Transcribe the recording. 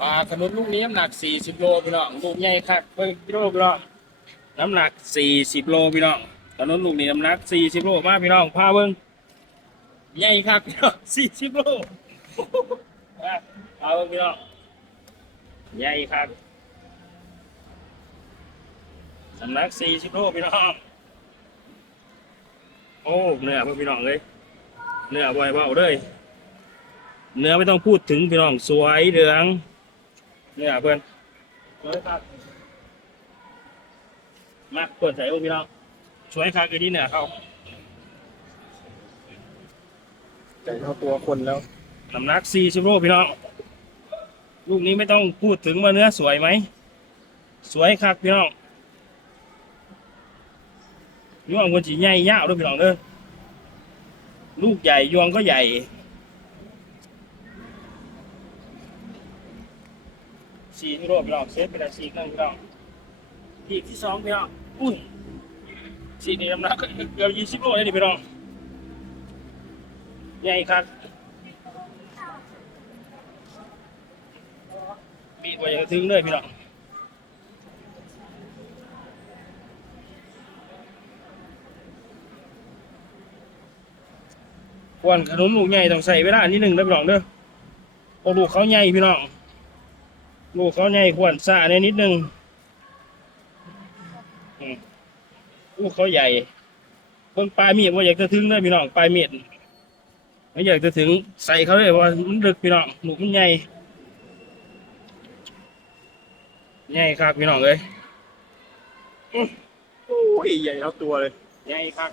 ปลาขนุนลูกนี้น้ำหนัก 40 โลพี่น้องลูกใหญ่ครับเพิ่งกิโลพี่น้องน้ำหนัก 40 โลพี่น้องขนุนลูกนี้น้ำหนัก 40 โลมาพี่น้องพาเบิ้งใหญ่ครับพี่น้อง 40 โลพาเบิ้งพี่น้องใหญ่ครับน้ำหนัก 40 โลพี่น้องโอ้เนื้อเพิ่งพี่น้องเลยเนื้อบ่อยเบาเลยเนื้อไม่ต้องพูดถึงพี่น้องสวยเหลือง เนี่ยเพื่อนสวยครับมาเปิดใส่โอ้พี่น้องสวยครับไอ้นี่เนี่ยเขาใจเท่าตัวคนแล้วน้ำหนักสี่สิบโลพี่น้องลูกนี้ไม่ต้องพูดถึงว่าเนื้อสวยไหม สวยครับพี่น้องยวงคนจีใหญ่ยาวด้วยพี่น้องเด้อลูกใหญ่ยวงก็ใหญ่ สี่ที่โรพี่น้องเซฟเป็นอาชีพนั่งพี่น้องอีกที่สองพี่น้องอุ้ยสี่นี่น้ำหนักเกือบยี่สิบโลเลยดิพี่น้องใหญ่ครับมีกว่าจะถึงเลยพี่น้องควรขนมลูกใหญ่ต้องใส่เวลานิดหนึ่งเด้อพี่น้องเด้อเพระลูกเขาใหญ่พี่น้อง ลูกเขาใหญ่ควรสะในนิดนึงอืมลูกเขาใหญ่เบิ่งปลายมีดว่าอยากจะถึงเลยพี่น้องปลายมีดไม่อยากจะถึงใส่เขาเลยว่ามันดึกพี่น้องลูกมันใหญ่ใหญ่ครับพี่น้องเลยอื้อโอ้ยใหญ่เท่าตัวเลยใหญ่ครับ